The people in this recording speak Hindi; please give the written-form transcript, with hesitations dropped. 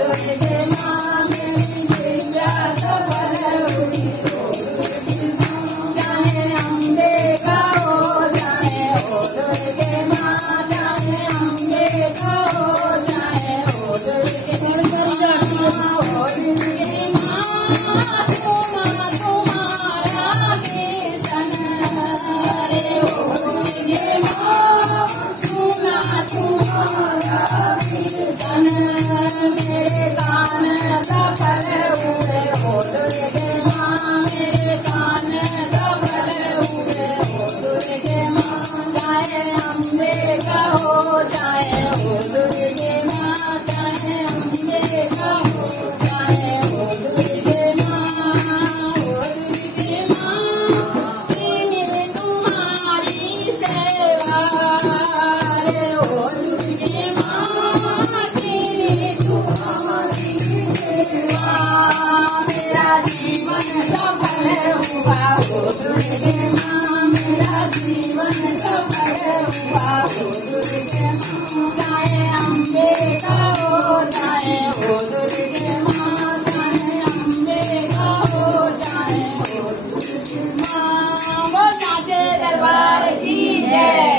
दुर्गे माँ मेरी जिज्ञा सफल हुई चाहे अम्बे का हो चाहे हो दुर्गे माँ चाहे अम्बे का हो चाहे हो दुर्गे माँ हो दुर्गे माँ तुम्हारा कीर्तन रे हो दुर्गे माँ सुना तुम्हारा कीर्तन मेरे कान सफल हुए हो दुर्गे माँ मेरे कान सफल हुए हो दुर्गे माँ चाहे अम्बे का हो चाहे हो दुर्गे माँ चाहे अम्बे का हो चाहे हो दुर्गे माँ तुम्हारी सेवा रे हो दुर्गे माँ तुम्हारी सेवा मेरा जीवन सफल हुआ हो दुर्गे माँ मेरा जीवन सफल हुआ हो दुर्गे माँ चाहे अम्बे का हो चाहे हो दुर्गे माँ चाहे अम्बे का हो चाहे हो दुर्गे माँ वो साचे दरबार की जय।